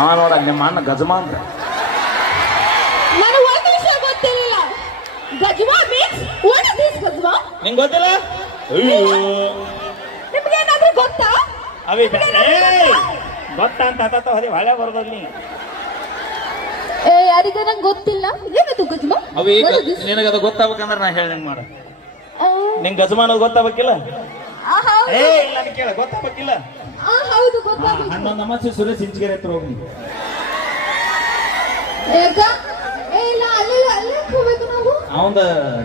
ಅವ ನೋಡ ನಿಮ್ಮ ಅಣ್ಣ ಗಜಮ ಅಂತ. ನನಗೆ ಒಂದು ವಿಷಯ ಗೊತ್ತಿರಲಿಲ್ಲ. ಗಜ್ವಾ ಮೀನ್ಸ್ ವಾಟ್ ಇಸ್ ದಿಸ್ ಗಜ್ವಾ? ನಿಂಗೆ ಗೊತ್ತಿಲ್ಲ? ಅಯ್ಯೋ ನಿಮಗೆ ಏನಾದ್ರೂ ಗೊತ್ತಾ? ಅವಿ ಗೊತ್ತಾ ಅಂತ ಹೊರಿ ಹೊಳೆ ಬರ್ದಲ್ಲಿ. ಯಾರಿಗೆ ನಂಗೆ ಗೊತ್ತಿಲ್ಲ. ಏನದು ಗಜ್ವಾ? ಅವಿ ನಿನಗದು ಗೊತ್ತಾಗ್ಬೇಕಂದ್ರೆ ನಾ ಹೇಳ್ದಂಗೆ ಮಾಡ. ನಿಂಗೆ ಗಜಮ ಅನ್ನೋದು ಗೊತ್ತಾಗಬೇಕಿಲ್ಲ? ಇಲ್ಲ ಕೇಳ ಗೊತ್ತಾಗಬೇಕಿಲ್ಲ? ಹೌದು ಗೊತ್ತಾಗ. ಹನ್ನೊಂದು ಅಮಾಸೆ ಸುರೇಶ್ ಇಂಚಿಗೆರೆ ಹತ್ರ ಹೋಗಿ. ಇಲ್ಲ ಅಲ್ಲಿ ಅಲ್ಲಿ ಹೋಗ್ಬೇಕು ನಾವು. ಅವಂದ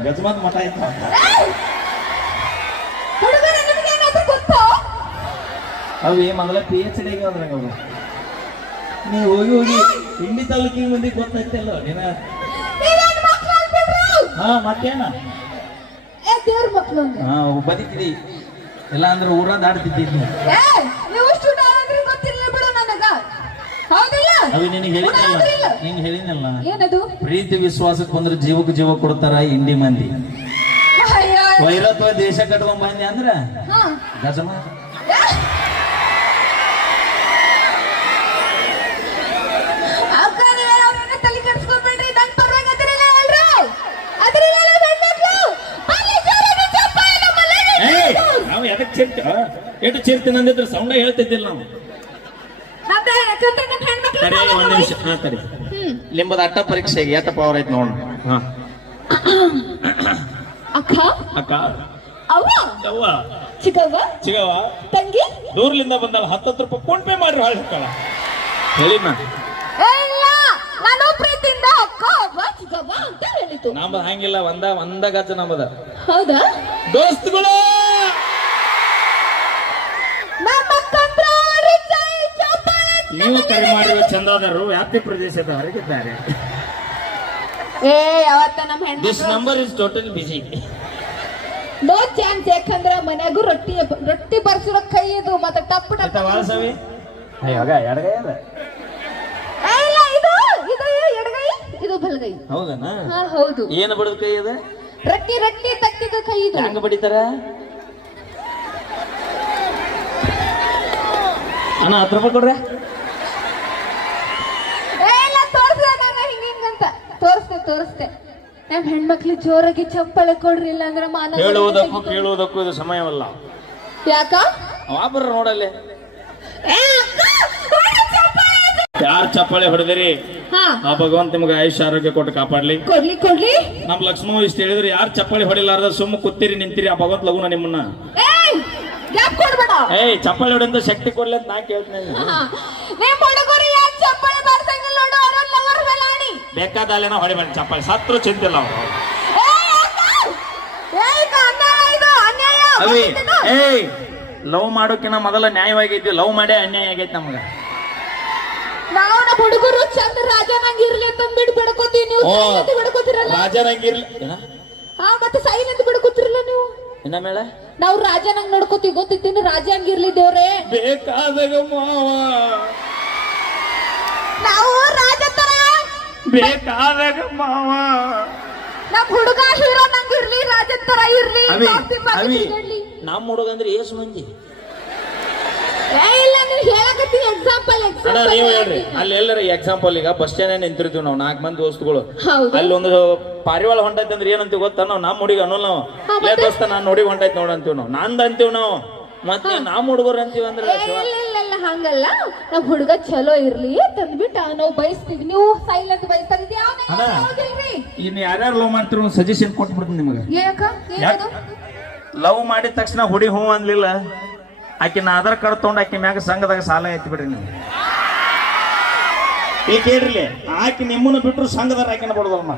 ಗಜಮಾತ್ ಮಠ ಇತ್ತು. ಹುಡುಗರ ನಿಮಗೆ ಏನಾದ್ರೂ ಗೊತ್ತಾ? ಅವಿ ಮೊದಲ PhD ಅದ್ರಾಗ ಅವರು. ನೀವು ಹೋಗಿ ಹೋಗಿ ಇಂಡಿ ತಾಲೂಕಿನ ಮಂದಿಗೆ ಗೊತ್ತೈತಲ್ಲ ನೀನ. ಹಾ ಮತ್ತೇನ ದೇವ್ರ ಮಕ್ಕಳು ಬದಿತಿದಿ ಇಲ್ಲ ಅಂದ್ರೆ ಊರ ದಾಡ್ತಿದ್ದಿ. ನೀವು ಸ್ಟೂಡೆಂಟ್ ಆದ್ರೆ ಗೊತ್ತಿರಲಿಲ್ಲ ಬಿಡು ನನಗ. ಹೌದಿಲ್ಲ? ಅವಿ ನಿನಗೆ ಹೇಳಿನಲ್ಲ, ನೀನು ಹೇಳಿನಲ್ಲ ಏನದು? ಪ್ರೀತಿ ವಿಶ್ವಾಸಕ್ಕೆ ಬಂದ್ರೆ ಜೀವಕ್ಕೆ ಜೀವ ಕೊಡ್ತಾರ ಇಂಡಿ ಮಂದಿ. ವೈರತ್ವ ದೇಶ ಕಟ್ಕೊಂಡ್ ಬಂದಿ ಅಂದ್ರ ಗಜಮ. ತಲೆ ಕೆಡಿಸ್ಕೊಂಡ್ಬಿಡ್ರಿ. ನನ್ ಪರವಾಗಿ ಅದ್ರಿಲ್ಲ ಎಲ್ರು. ನಾವು ಎದಕ್ ಚೇರ್ತ ಎಷ್ಟು ಚೇರ್ತೀನಿ ಅಂದಿದ್ರೆ ಸೌಂಡ ಹೇಳ್ತಿದ್ದಿಲ್ಲ ನಾವು. ತಡಿ ಒಂದ್ ನಿಮಿಷ. ತಡಿ ಲಿಂಬದ ಅಟ್ಟ ಪರೀಕ್ಷೆಗೆ ಎಟ್ಟ ಪವರ್ ಐತಿ ನೋಡ. ಅಕ್ಕ ಅಕ್ಕ ಅವ್ವ ಅವ್ವ ಚಿಕ್ಕವ್ವ ಚಿಗವ್ವ ತಂಗಿ ದೂರ್ಲಿಂದ ಬಂದಲ್ಲ 10 ರೂಪಾಯಿ ಫೋನ್ ಪೇ ಮಾಡ್ರಿ ಹಾಳ್ಕಳ ಹೇಳಿ ನಾ. ಇಲ್ಲ ನಾನು ಪ್ರೀತಿಯಿಂದ ಅಕ್ಕ ಅವ್ವ ಚಿಕ್ಕವ್ವ ಅಂತ ಹೇಳಿತು. ನಮ್ಮದು ಹಂಗಿಲ್ಲ, ಒಂದ ಗಜ ನಮ್ಮದ. ಹೌದಾ ದೋಸ್ತುಗಳು ನೀವು ಕರೆ ಮಾಡಿರುವ ಚಂದಾದಾರರು ವ್ಯಾಪ್ತಿ ಪ್ರದೇಶದ ಹೊರಗಿದ್ದಾರೆ. ಯಾವತ್ತ ನಮ್ಮ ಹೆಣ್ಣು this number is total busy. No chance. ಯಾಕಂದ್ರ ಮನ್ಯಾಗೂ ರೊಟ್ಟಿ ಬರ್ಸಿರೋ ಕೈ ಇದು ಮತ್ತೆ ಟಪ್ ಟಪ್ ವಾಸವಿ ಅಯ್ಯೋಗ ಎಡಗೈ ಅದ. ಇಲ್ಲ ಇದು ಇದು ಎಡಗೈ ಇದು ಬಲಗೈ. ಹೌದನಾ? ಹಾ ಹೌದು. ಏನು ಬಡದ ಕೈ ಇದೆ? ರೊಟ್ಟಿ ರೊಟ್ಟಿ ತಟ್ಟಿದ ಕೈ ಇದು. ಹೆಂಗ ಬಡಿತಾರ ಅಣ್ಣ? 10 ರೂಪಾಯಿ ಕೊಡ್ರೆ. ಇಲ್ಲ ತೋರಿಸ್ದೆ ನಾನು ಹಿಂಗಂತ ತೋರಿಸ್ತೆ. ನಮ್ಮ ಹೆಣ್ಮಕ್ಳಿಗೆ ಜೋರಾಗಿ ಚಪ್ಪಲೆ ಕೊಡ್ರಿ, ಇಲ್ಲ ಅಂದ್ರೆ ಮಾನ. ಹೇಳುವುದಕ್ಕೂ ಕೇಳುವುದಕ್ಕೂ ಇದು ಸಮಯವಲ್ಲ. ಯಾಕ? ವಾಪರ ನೋಡಲ್ಲೇ ಯಾರು ಚಪ್ಪಾಳೆ ಹೊಡೆದಿರಿ ಆ ಭಗವಂತ ನಿಮ್ಗೆ ಆಯುಷ್ಯ ಆರೋಗ್ಯ ಕೊಟ್ಟು ಕಾಪಾಡ್ಲಿ. ಕೊಡ್ಲಿ. ನಮ್ ಲಕ್ಷ್ಮಣ ಇಷ್ಟ ಹೇಳಿದ್ರೆ ಯಾರು ಚಪ್ಪಾಳೆ ಹೊಡಿಲಾರ್ದ ಸುಮ್ಮ ಕೂತಿರಿ ನಿಂತಿರಿ ಆ ಭಗವಂತ ಲಗುನ ನಿಮ್ಮನ್ನ ಚಪ್ಪಾಳೆ ಹೊಡೆದ ಶಕ್ತಿ ಕೊಡ್ಲಿ ಅಂತ ನಾ ಕೇಳ್ತೀನಿ. ಬೇಕಾದಲ್ಲೇನೋ ಹೊಡಿಬೇಡ ಚಪ್ಪಾಳೆ, ಸತ್ರು ಚಿಂತಿಲ್ಲ ಅವರು. ಲವ್ ಮಾಡೋಕಿನ ಮೊದಲ ನ್ಯಾಯವಾಗಿದ್ವಿ, ಲವ್ ಮಾಡೇ ಅನ್ಯಾಯ ಆಗೈತಿ ನಮ್ಗ. ನಾವು ನಮ್ಮ ಹುಡುಗರು ಚಂದ ರಾಜನಂಗಿರ್ಲಿ ಅಂತ ಬಿಡ್ಕೊತೀವಿ. ನೀವು ಬಿಡ್ಕೋತಿರಲ್ಲ. ರಾಜನಂಗಿರ್ಲಿ ಮತ್ತೆ ಸೈಲೆಂಟ್ ಬಿಡ್ಕೋತಿರಲ್ಲ ನೀವು. ಇನ್ನ ಮೇಳ ನಾವು ರಾಜನಂಗ್ ನೋಡ್ಕೋತೀವಿ. ಗೊತ್ತಿತ್ತೀನಿ ರಾಜ ಹಂಗಿರ್ಲಿ ದೇವ್ರೆ. ಬೇಕಾದಾಗ ಮಾವ ನಾವು ರಾಜ ತರ ಬೇಕಾದಾಗ ಮಾವ. ನಮ್ ಹುಡುಗ ಹೀರೋ ನಂಗಿರ್ಲಿ, ರಾಜ ತರ ಇರ್ಲಿ. ನಮ್ಮ ಹುಡುಗ ಅಂದ್ರೆ ಏಸು ಮಂದಿ. ಇಲ್ಲ ನೀವು ಹೇಳಕತ್ತೀನಿ ಎಕ್ಸಾಂಪಲ್. ನೀವು ಹೇಳ್ರಿ ಅಲ್ಲಿ ಎಲ್ಲರ ಎಕ್ಸಾಂಪಲ್. ಈಗ ಬಸ್ ಸ್ಟ್ಯಾಂಡ್ ನಿಂತಿರ್ತೀವಿ ನಾವು 4 ಮಂದಿ ದೋಸ್ತುಗಳು. ಅಲ್ಲಿ ಒಂದು ಪಾರಿವಾಳ ಹೊಂಟೈತೆ ಅಂದ್ರೆ ಏನಂತೀವಿ ಗೊತ್ತಾ? ನಾವು ನಮ್ಮ ಹುಡುಗ ಅನ್ನೋಲ್ಲ ನಾವು. ದೋಸ್ತ ನಾನು ಹುಡುಗ ಹೊಂಟೈತೆ ನೋಡ ಅಂತೀವಿ ನಾವು. ನಂದ್ ಅಂತೀವಿ ನಾವು. ಮತ್ತೆ ನಮ್ಮ ಹುಡುಗರು ಅಂತೀವಿ ಅಂದ್ರೆ ಹಂಗಲ್ಲ. ನಮ್ ಹುಡುಗ ಚಲೋ ಇರ್ಲಿ ತಂದ್ಬಿಟ್ಟು ನಾವು ಬಯಸ್ತೀವಿ. ನೀವು ಸೈಲೆಂಟ್ ಬಯಸ್ತಾ ಇನ್ನು ಯಾರ್ಯಾರು ಲವ್ ಮಾಡ್ತಿರೋ ಸಜೆಷನ್ ಕೊಟ್ಬಿಡ್ತೀನಿ ನಿಮಗೆ. ಯಾಕ? ಲವ್ ಮಾಡಿದ ತಕ್ಷಣ ಹುಡಿ ಹೂ ಅನ್ಲಿಲ್ಲ, ಆಕಿನ ಆಧಾರ್ ಕಾರ್ಡ್ ತಗೊಂಡು ಆಕಿ ಮ್ಯಾಗ ಸಂಘದಾಗ ಸಾಲ ಎತ್ತಿ ಬಿಡ್ರಿ ನೀವು. ಈಗ ಕೇಳ್ರಿ, ಆಕಿ ನಿಮ್ಮನ್ನ ಬಿಟ್ಟರು ಸಂಘದಾರ ಆಕಿನ ಬಿಡೋದಲ್ಲ.